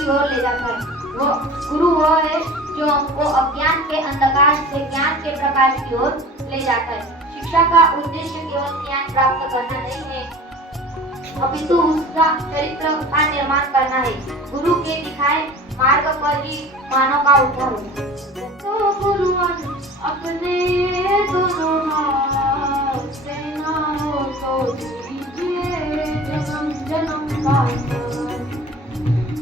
की ओर ले जाता है। वो गुरु वह है जो हमको अज्ञान के अंधकार से ज्ञान के प्रकाश की ओर ले जाता है। शिक्षा का उद्देश्य केवल ज्ञान प्राप्त करना नहीं है, अपितु उसका चरित्र का निर्माण करना है। गुरु के दिखाए मार्ग पर ही मानव का उद्धार होता है। तो गुरु अपने दोनों हाथ देना हो तो दीजिए, जन्म जन्म का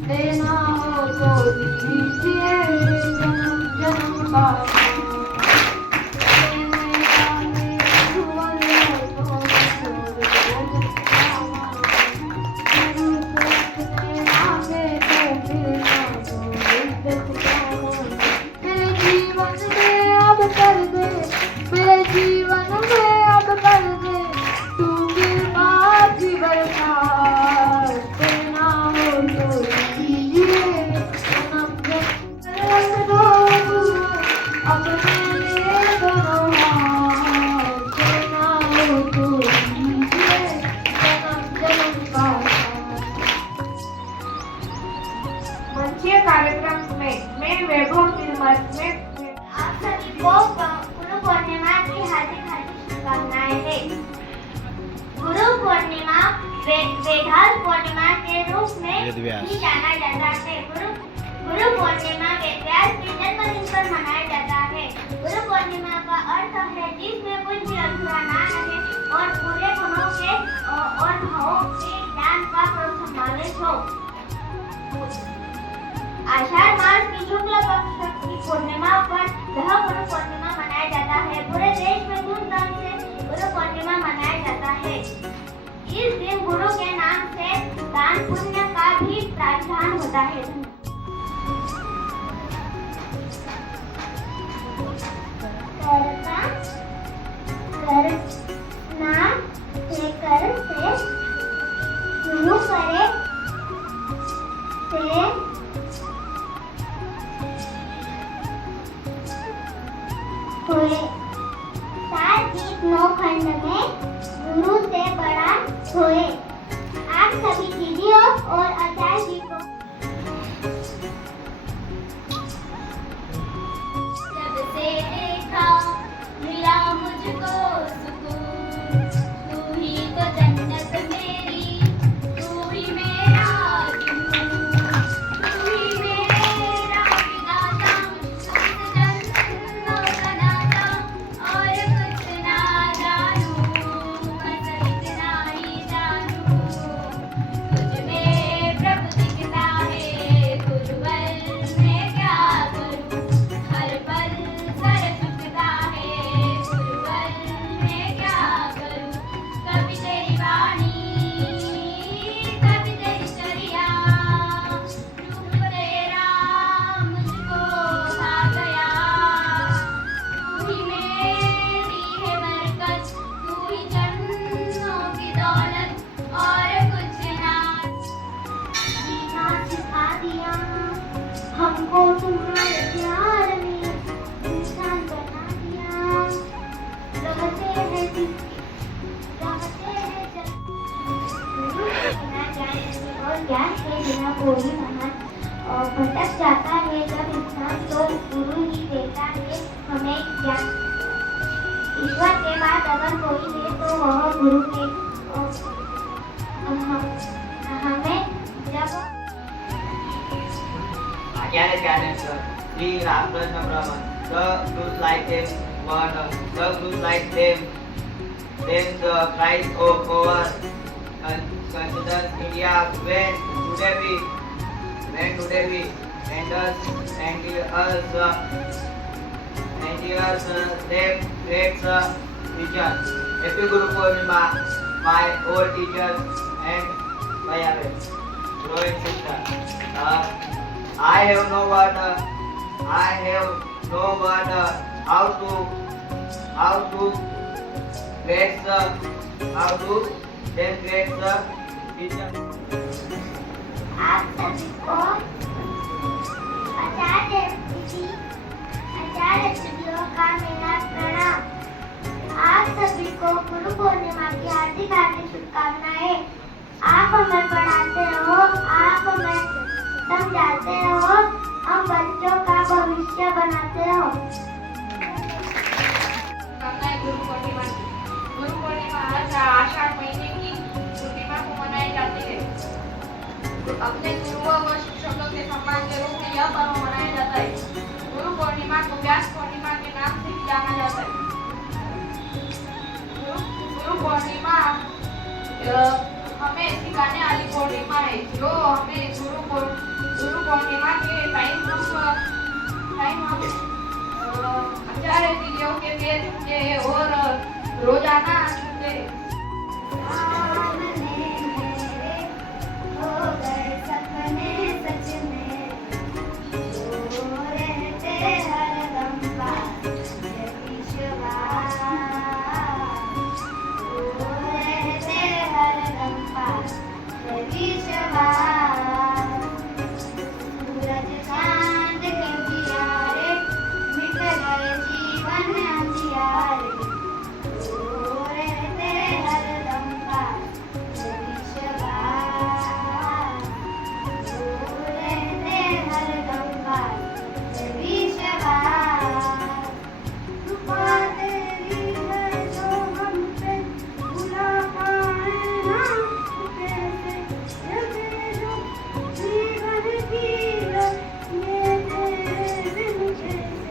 देना हो तो दीजिए, जन्म जन्म का कार्यक्रम में वैभव फिल्मर्स में आप सभी को गुरु पूर्णिमा की हार्दिक हार्दिक शुभकामनाएं हैं। गुरु पूर्णिमा वेदव्यास पूर्णिमा के रूप में भी जाना जाता है। गुरु पूर्णिमा वेदव्यास के जन्मदिन पर मनाया जाता है। गुरु पूर्णिमा का अर्थ है जिसमें कुछ भी अधूरा ना रहे और पूरे गुणों के और भावों के ज्ञान का समावेश हो। आषाढ़ मास की शुक्ल पक्ष की पूर्णिमा पर गुरु पूर्णिमा मनाया जाता है। पूरे देश में धूमधाम से गुरु पूर्णिमा मनाया जाता है। इस दिन गुरु के नाम से दान पुण्य का भी प्रावधान होता है। करना से कर से शुरू करे से हुए। सात जीत 9 खंड में गुरु से बड़ा हुए। आप सभी दीदियों और आचार्य जी को जब से देखा मिला मुझको सुकून, तू ही तो जन्नत मेरी, तू ही मेरा जुनून, तू ही मेरा विधाता, जन्नतों का नाता और कुछ ना जानूं, बस इतना ही जानूं। तुझ में प्रभु दिखता है, गुरुबल में क्या करूं, हर पल सर झुकता है, गुरुबल में क्या करूं। कभी तेरी वाणी, कभी तेरी चर्या, रूप तेरा मुझको भा गया। तू ही मेरी है बरकत, तू ही जन्नों की दौलत और कुछ ना। जीना सिखा दिया हमको तुम्हारे प्यार में, इंसान बना दिया। रहते हैं बिना जाने और ज्ञान के बिना कोई महान भटक जाता है। जब इंसान तो गुरु ही देता है हमें ज्ञान। ईश्वर के बाद अगर कोई है तो वह गुरु है। हमें जब Sri Ramakrishna Brahman, the truth like them, one, the truth like them, then the Christ of our consider India when today we and us them great teacher. Happy Guru Purnima, my old teacher and my brother and sister. I have no word how to get the teacher. आप सभी को आचार्य दीदियों का मेरा प्रणाम। आप सभी को गुरु पूर्णिमा की हार्दिक हार्दिक शुभकामनाएं। आप हमें पढ़ाते हो, आप हमें समझाते बनाते रहो। शुभकामनाएं गुरु पूर्णिमा की। गुरु पूर्णिमा हर आषाढ़ महीने की पूर्णिमा को मनाई जाती है। अपने गुरुओं व शिक्षकों के सम्मान के रूप में यह पर्व मनाया जाता है। गुरु पूर्णिमा को व्यास पूर्णिमा के नाम से भी जाना जाता है। गुरु पूर्णिमा हमें सिखाने वाली पूर्णिमा है, जो हमें गुरु पूर्णिमा के टाइम हम आचार्य जी के लिए चुनते हैं और रोजाना चुनते हैं। सामने मेरे हो गए सपने सच में, वो रहते हरदम पास ये विश्वास, वो रहते हरदम पास ये विश्वास। सूरज चांद के उजियारे मिट गए जीवन अंधियारे, वो रहते हरदम पास ये विश्वास, वो रहते हरदम पास ये विश्वास। कृपा तेरी है जो हम पे भुला पाए ना कैसे, ये जो जीवन की ये तेरे बिन कैसे।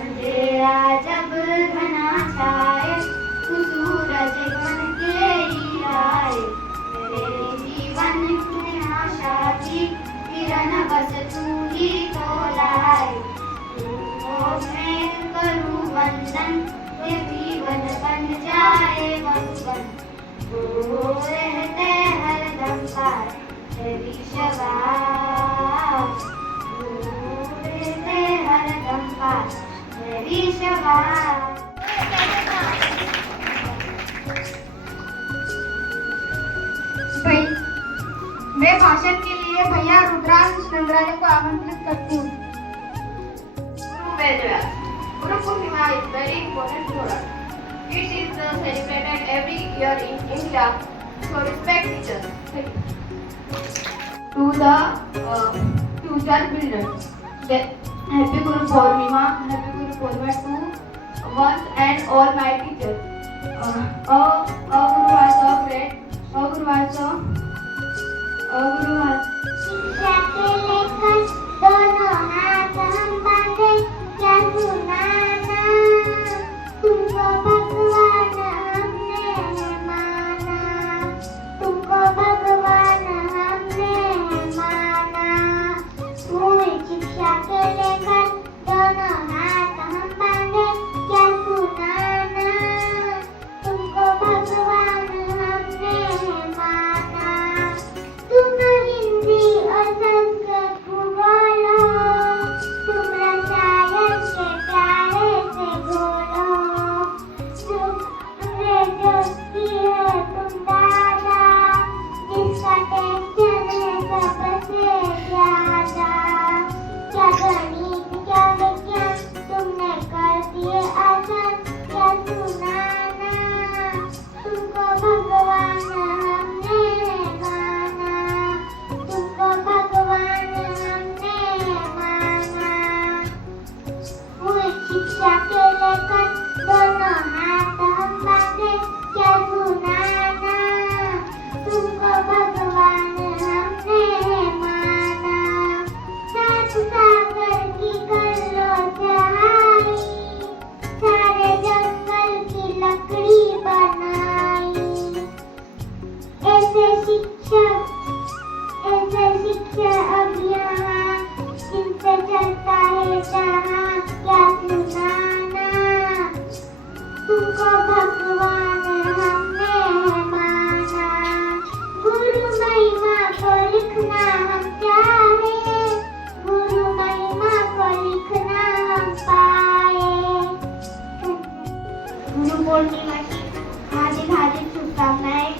अंधेरा जब घना छाए तू सूरज बन के ही आए, मेरे जीवन में आशा की किरण बस तू ही तो लाए। तुमको मैं करूं वंदन, ये जीवन बन जाए मधुबन, वो रहते हरदम पास ये विश्वास, वो रहते हरदम पास ये विश्वास। मैं भाषण के लिए भैया रुद्रांश नंदरानी को आमंत्रित करती हूँ। Guru Purnima is very important for us. It is celebrated every year in India. So respect teachers. To the future builders, happy Guru Purnima to once and all my teachers. A Guru was a friend, a Guru was शिक्षा के लेकर दोनों हाथ हम बांधे, क्या सुनाना तुमको भगवान हमने माना, तुमको भगवान हमने माना। पूरी शिक्षा के लेकर दोनों हाथ हम बांधे, क्या सुनाना तुमको भगवान हमने माना। तुम हिंदी और संस्कृत भूगोल हो, तुम रसायन के प्यारे से घोलो, तुम अंग्रेजों की है तुम दादा, जिसका टेंशन है सबसे ज्यादा। क्या गणित क्या विज्ञान तुमने कर दिए आसान, क्या सुनाना तुमको भगवान हमने माना, तुमको भगवान हमने माना। पूरी शिक्षा के लेकर दोनों हाथ हम बांधे, क्या सुनाना तुमको भगवान हमने माना। सात सागर की कर लो सहाई, सारे जंगल की लकड़ी बनाई। ऐसे शिक्षा अभियान जिनसे चलता है जहाँ, क्या सुनाना तुमको भगवान हमने माना। गुरु महिमा को लिखना हम चाहे, गुरु महिमा को लिखना हम पाए। गुरु पूर्णिमा की हार्दिक हार्दिक शुभकामनाएं।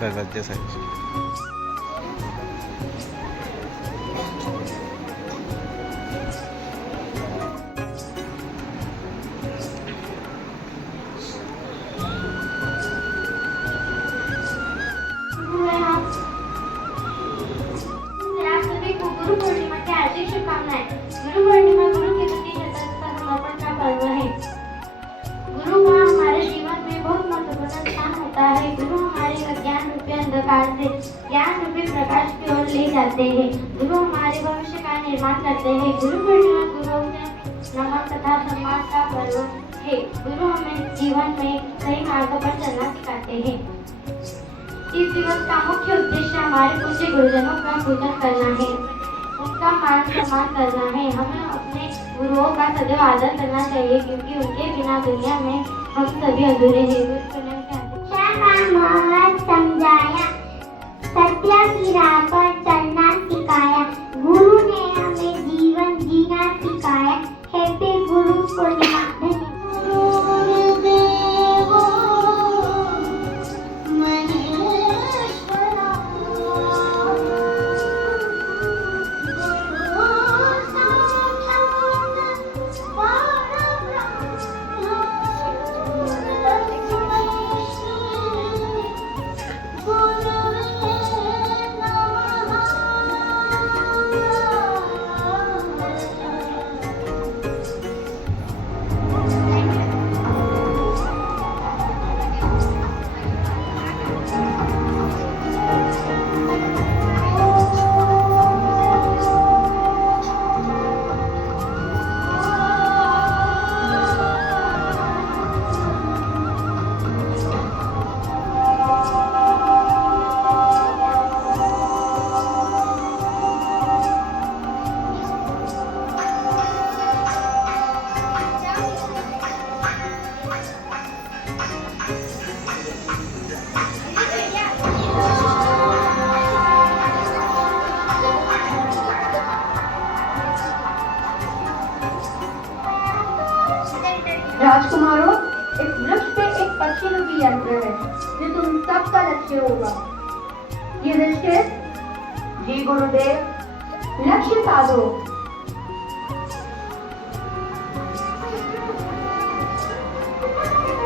राज्य साहित्य आप सभी को गुरु पूर्णिमा विराजमान करते हैं। गुरु पूर्णिमा गुरुओं से नमन तथा सम्मान का पर्व है। गुरु हमें जीवन में सही मार्ग पर चलना सिखाते हैं। इस दिवस का मुख्य उद्देश्य हमारे पूज्य गुरुजनों का पूजन करना है, उनका मान सम्मान करना है। हमें अपने गुरुओं का सदैव आदर करना चाहिए, क्योंकि उनके बिना दुनिया में हम सभी अधूरे हैं। गुरु पूर्णिमा के महत्व समझाया, सत्य की राह पर चलना सिखाया, गुरु ने हमें जीवन जीना सिखाया। हैप्पी गुरु पूर्णिमा। राजकुमारों, इस वृक्ष पे एक पक्षी रूपी यंत्र है जो तुम सबका लक्ष्य होगा। युधिष्ठिर, जी गुरुदेव, लक्ष्य साधो।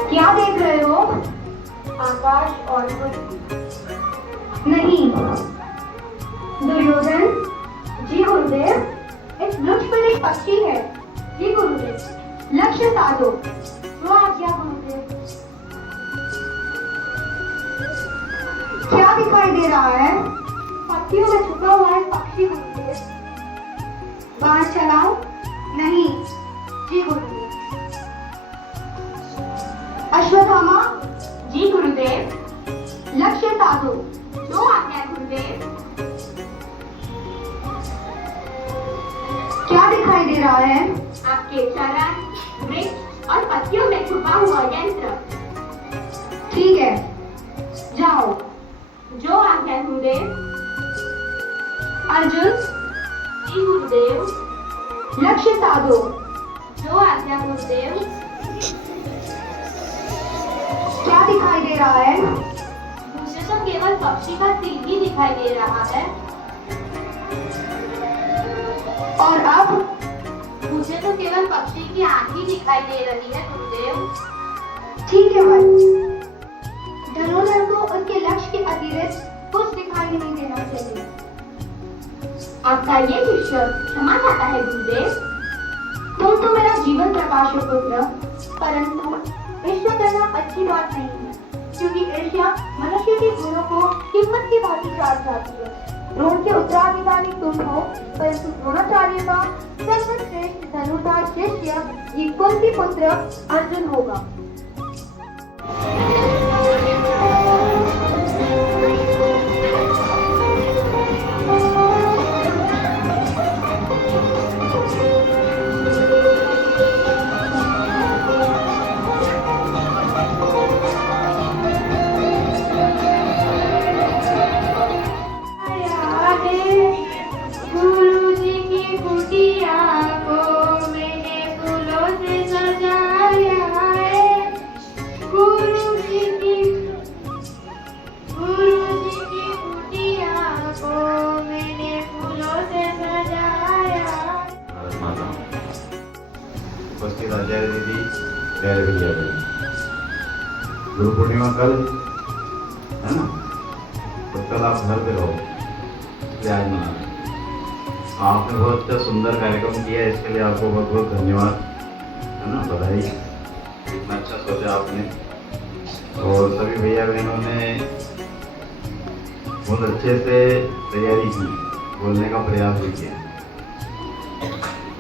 क्या देख रहे हो? आकाश और कुछ नहीं। दुर्योधन, जी गुरुदेव, इस वृक्ष पर एक पक्षी है। जी गुरुदेव, लक्ष्य साधो। वो आज्ञा गुरुदेव। क्या दिखाई दे रहा है? पत्तियों में छुपा हुआ है पक्षी गुरुदेव। बाण चलाओ। नहीं। जी गुरुदेव। अश्वत्थामा, जी गुरुदेव, लक्ष्य साधो। जो आज्ञा गुरुदेव। क्या दिखाई दे रहा है? आपके चरण, वृक्ष और पत्तियों में छुपा हुआ यंत्र। ठीक है, जाओ। जो आज्ञा गुरुदेव। अर्जुन, जी गुरुदेव, लक्ष्य साधो। जो आज्ञा गुरुदेव। क्या दिखाई दे रहा है? मुझे तो केवल पक्षी का सिर ही दिखाई दे रहा है। और अब? मुझे तो केवल पक्षी की आंख ही दिखाई दे रही है गुरुदेव। ठीक है भाई, धनुर्धर को उसके लक्ष्य के अतिरिक्त कुछ दिखाई नहीं देना चाहिए। आपका ये शिष्य क्षमा चाहता है गुरुदेव। तुम तो मेरा जीवन प्रकाश हो पुत्र, परंतु ईर्ष्या करना अच्छी बात नहीं है, क्योंकि ईर्ष्या मनुष्य के गुणों को कीमत की भांति चाट जाती है। द्रोण के उत्तराधिकारी तुम हो, परंतु द्रोणाचार्य का सर्वश्रेष्ठ धनुर्धर शिष्य ये कुंती पुत्र अर्जुन होगा। उपस्थित आचार्य दीदी, प्यारे भैया बहन, गुरु पूर्णिमा कल है ना, तो कल आप घर पे रहो, इसलिए आज मना रहे। आपने बहुत सुंदर कार्यक्रम किया, इसके लिए आपको बहुत बहुत धन्यवाद, है ना, बधाई। इतना अच्छा सोचा आपने, और सभी भैया बहनों ने बहुत अच्छे से तैयारी की, बोलने का प्रयास भी किया।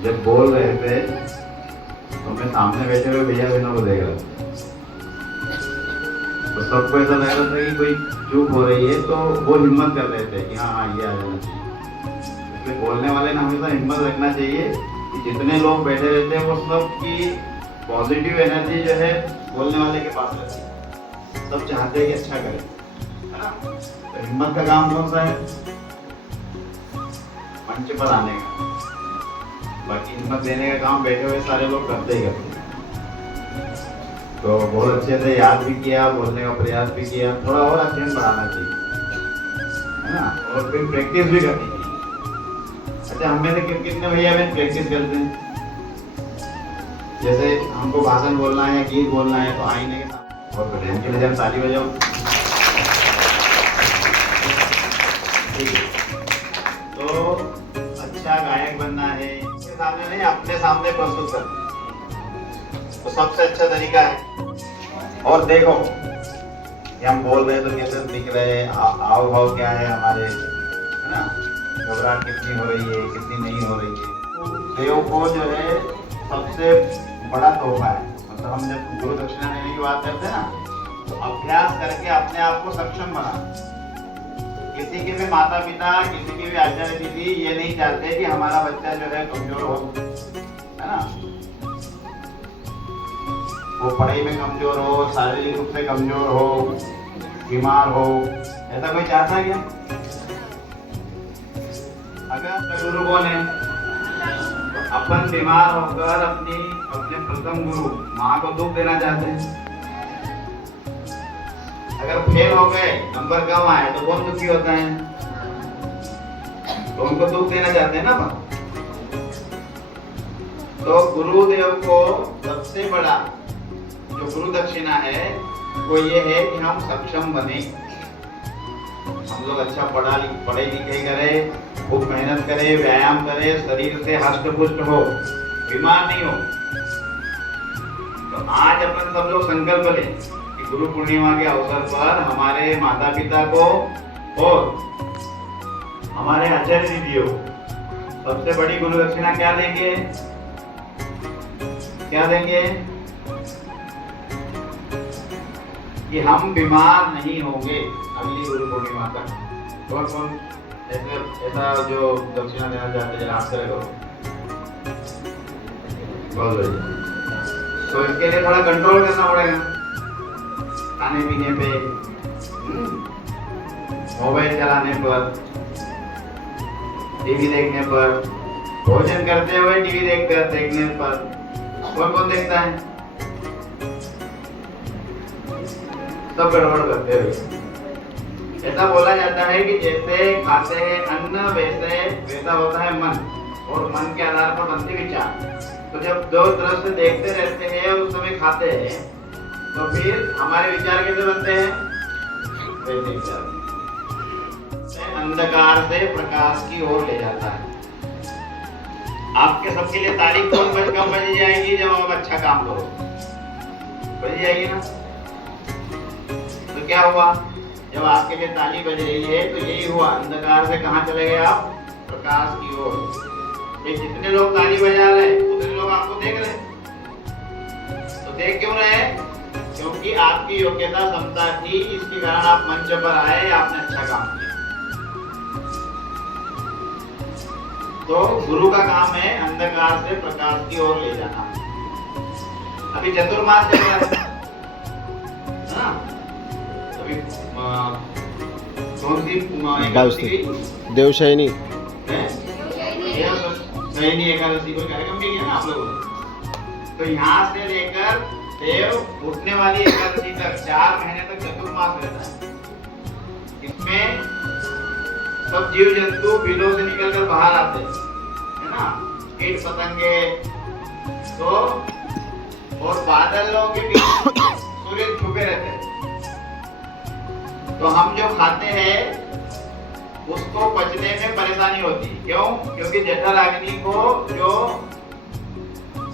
जब बोल रहे थे तो मैं सामने बैठे हुए भैया बहनों को देख रहा था, तो सबको ऐसा लग रहा था कि कोई चूक हो रही है, तो वो हिम्मत कर रहे थे कि हाँ हाँ ये आ जाना चाहिए। इसलिए बोलने वाले ने हमेशा हिम्मत रखना चाहिए कि जितने लोग बैठे रहते हैं वो सब की पॉजिटिव एनर्जी जो है बोलने वाले के पास रहती है। सब चाहते हैं कि अच्छा करें, है ना। तो हिम्मत का काम कौन सा है? मंच पर आने का। बाकी हिम्मत देने का काम बैठे हुए सारे लोग करते ही करते हैं। तो बहुत अच्छे से याद भी किया, बोलने का प्रयास भी किया, थोड़ा और अध्ययन बढ़ाना चाहिए, है ना। और फिर प्रैक्टिस भी करनी चाहिए। अच्छा, हम में से कितने भैया बहन प्रैक्टिस करते हैं? जैसे हमको भाषण बोलना है या गीत बोलना है तो आईने के सामने और बढ़िया के लिए ताली बजाओ। ठीक है, तो अच्छा गायक बनना है उसके सामने नहीं, अपने सामने प्रस्तुत करना तो सबसे अच्छा तरीका है। और देखो कि हम बोल रहे हैं तो कैसे दिख रहे हैं, हाव भाव क्या है हमारे, है ना, घबराहट कितनी हो रही है, कितनी नहीं हो रही है। देव को जो है सबसे बड़ा तोहफा है। मतलब हम जब गुरु दक्षिणा देने की बात करते हैं ना, तो अभ्यास करके अपने आप को सक्षम बना। किसी के भी माता पिता, किसी की भी आचार्य दीदी ये नहीं चाहते कि हमारा बच्चा जो है कमजोर हो, है ना, वो पढ़ाई में कमजोर हो, शारीरिक रूप से कमजोर हो, बीमार हो, ऐसा कोई चाहता है क्या? अगर गुरु कौन है? तो अपन बीमार होकर अपने प्रथम गुरु माँ को दुख देना चाहते हैं। अगर फेल हो गए, नंबर कम आए तो कौन दुखी होता है? तो उनको दुख देना चाहते हैं ना अपन। तो गुरुदेव को सबसे बड़ा जो गुरु दक्षिणा है वो ये है कि हम सक्षम बने। हम लोग अच्छा पढ़ाई लिखाई करें, खूब मेहनत करें, व्यायाम करें, शरीर से हष्ट पुष्ट हो, बीमार नहीं हो। तो आज अपन सब लोग संकल्प लें कि गुरु पूर्णिमा के अवसर पर हमारे माता पिता को और हमारे आचार्य दीदियों सबसे बड़ी गुरु दक्षिणा क्या देंगे? क्या देंगे? कि हम बीमार नहीं होंगे अगली गुरु पूर्णिमा तक। कौन कौन ऐसा जो दक्षिणा देना चाहते हैं? आप करो। बहुत बढ़िया। तो इसके लिए थोड़ा कंट्रोल करना पड़ेगा खाने पीने पे, मोबाइल चलाने पर, टीवी देखने पर, भोजन करते हुए टीवी देखने पर। कौन कौन देखता है? सब गड़बड़ करते हुए। ऐसा बोला जाता है कि जैसे खाते हैं अन्न वैसा होता है मन, और मन के आधार पर बनते विचार। तो जब दो तरफ से देखते रहते हैं उस समय खाते हैं, तो फिर हमारे विचार कैसे बनते हैं? वैसे विचार अंधकार से प्रकाश की ओर ले जाता है। आपके सबके लिए तारीख कब बज जाएगी? जब आप अच्छा काम करो बज जाएगी ना। तो क्या हुआ? जब आपके लिए ताली बज रही है तो यही हुआ, अंधकार से कहाँ चले गए आप? प्रकाश की ओर। ये जितने लोग ताली बजा रहे हैं उतने लोग आपको देख रहे हैं। तो देख क्यों रहे हैं? क्योंकि आपकी योग्यता क्षमता थी, इसके कारण आप मंच पर आए, आपने अच्छा काम किया। तो गुरु का काम है अंधकार से प्रकाश की ओर ले जाना। अभी चतुर्मास चल रहा है ना, अभी कौन सी देवशयनी एकादशी को कार्यक्रम भी किया ना आप लोगों ने। तो यहाँ से लेकर देव उठने वाली एकादशी तक 4 महीने तक चतुर्मास रहता है। इसमें सब जीव जंतु बिलों से निकलकर बाहर आते हैं, है ना, कीट पतंगे। तो और बादलों के बीच सूर्य छुपे रहते हैं। तो हम जो खाते हैं उसको पचने में परेशानी होती है। क्यों? क्योंकि जठर अग्नि को जो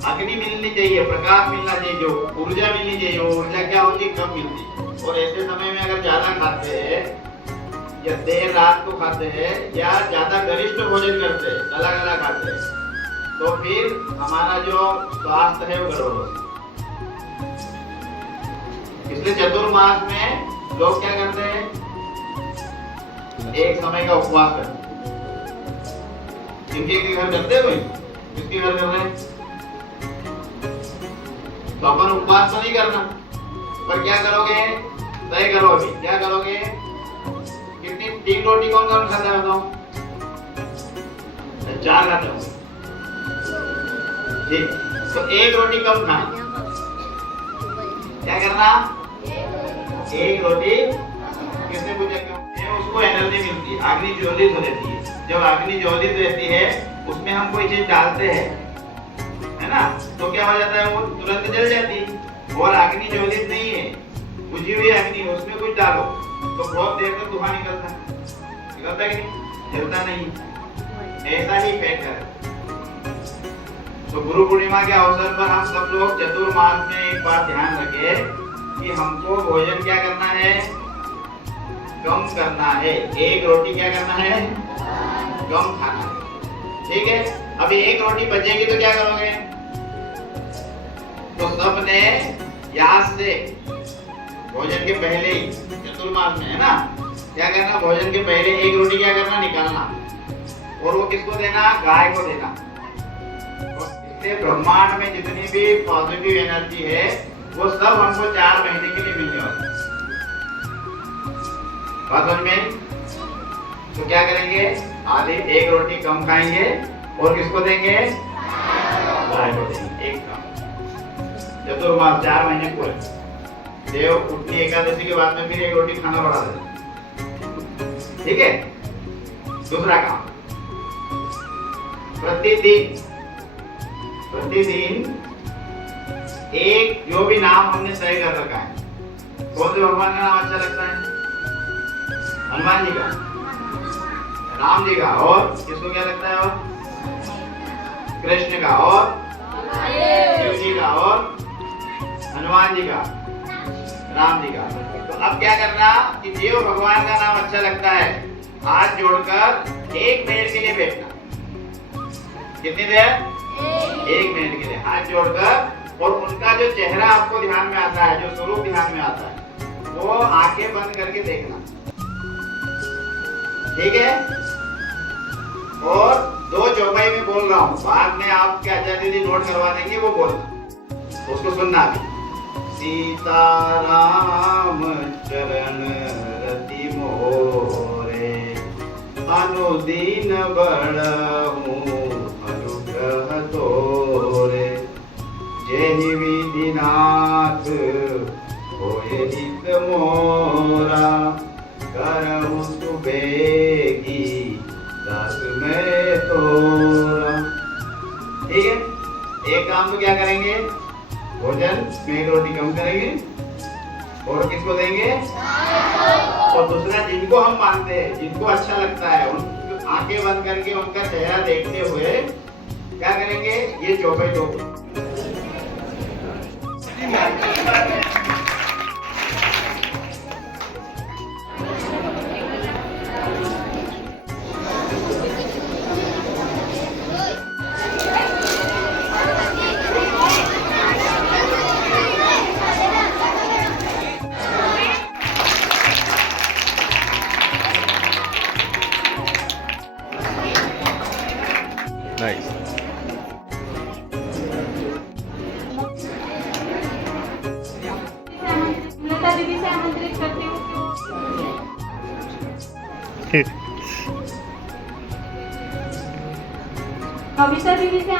अग्नि मिलनी चाहिए, प्रकाश मिलना चाहिए, जो ऊर्जा मिलनी चाहिए, वो ऊर्जा क्या होती है? कम मिलती। और ऐसे समय में अगर ज्यादा खाते हैं या देर रात को खाते हैं या ज्यादा गरिष्ठ भोजन करते हैं, गला खाते हैं, तो फिर हमारा जो स्वास्थ्य है वो गड़बड़ होगा। इसलिए चतुर्मास में लोग क्या करते हैं, एक समय का उपवास करते हैं। किसी के घर करते हैं, कोई किसके घर कर रहे हैं, तो अपन उपवास तो नहीं करना, पर क्या करोगे, तय करो अभी क्या करोगे, कितनी 3 रोटी कौन कौन खाता है बताओ, 4 खाते हो, ठीक, तो 1 रोटी कम खाना, क्या करना, 1 रोटी, किसने पूछा क्यों, उसको एनर्जी मिलती है, अग्नि ज्वलित हो जाती है, जब अग्नि ज्वलित रहती है उसमें हम कोई चीज डालते हैं, है ना, तो क्या हो जाता है, वो तुरंत जल जाती है, और अग्नि ज्वलित नहीं है, बुझी हुई अग्नि, उसमें कुछ डालो तो बहुत देर तक धुआं निकलता है कि नहीं, जलता नहीं, ऐसा ही इफेक्ट है। तो गुरु पूर्णिमा के अवसर पर हम सब लोग चतुर्मास में एक बात ध्यान रखें कि हमको भोजन क्या करना है, कम करना है, 1 रोटी क्या करना है, कम खाना है, ठीक है। अभी 1 रोटी बचेगी तो क्या करोगे, तो सबने याद से भोजन के पहले ही, चतुर्मास में है ना, क्या करना, भोजन के पहले 1 रोटी क्या करना, निकालना, और वो किसको देना, गाय को देना। इसलिए ब्रह्मांड में जितनी भी पॉजिटिव एनर्जी है वो सब हमको 4 महीने के लिए मिलने वाली है, बात समझ में। तो क्या करेंगे, आधे 1 रोटी कम खाएंगे और किसको देंगे, गाय को देंगे, 1 कम। चतुर्मास 4 महीने पूरे, देव उठनी एकादशी के बाद में फिर 1 रोटी खाना बढ़ा देना, ठीक है। दूसरा काम, प्रतिदिन एक जो भी नाम हमने तय कर रखा है, कौन से भगवान का नाम अच्छा लगता है, हनुमान जी का, राम जी का, और किसको क्या लगता है, और कृष्ण का, और शिव जी का, और हनुमान जी का, राम जी का। तो अब क्या करना कि जो भगवान का नाम अच्छा लगता है, हाथ जोड़कर 1 मिनट के लिए बैठना, कितनी देर, 1 मिनट के लिए हाथ जोड़कर, और उनका जो चेहरा आपको ध्यान में आता है, जो स्वरूप ध्यान में आता है, वो आंखें बंद करके देखना, ठीक है। और 2 चौपाई में बोल रहा हूँ, बाद में आपके आचार्य जी नोट करवा देंगे, वो बोलना, उसको सुनना भी। सीताराम चरण रति मोरे, अनुदीन बड़हु अनुग्रह तोरे, जेहि विधिनाथ होय हित मोरा, करहु सुबेगी दास में तोरा, ठीक है। एक काम तो क्या करेंगे, भोजन में 1 रोटी कम करेंगे, और किसको देंगे, और दूसरा जिनको हम मानते हैं, जिनको अच्छा लगता है, उन आंखें बंद करके उनका चेहरा देखते हुए क्या करेंगे, ये चौपाई 2 दीदी से आमंत्रित करती हूँ। कविता दीदी से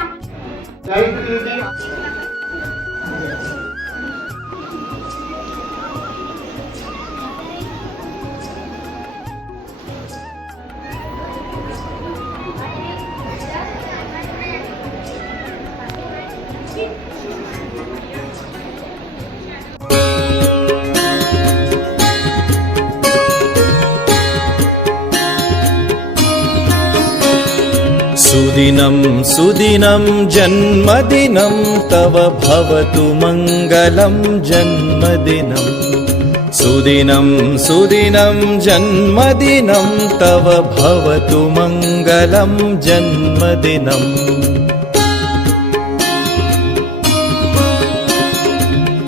सुदिनं सुदिनं जन्मदिनं तव भवतु मङ्गलं जन्मदिनं सुदिनं सुदिनं जन्मदिनं तव भवतु मङ्गलं जन्मदिनम्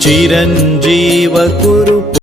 चिरञ्जीव कुरु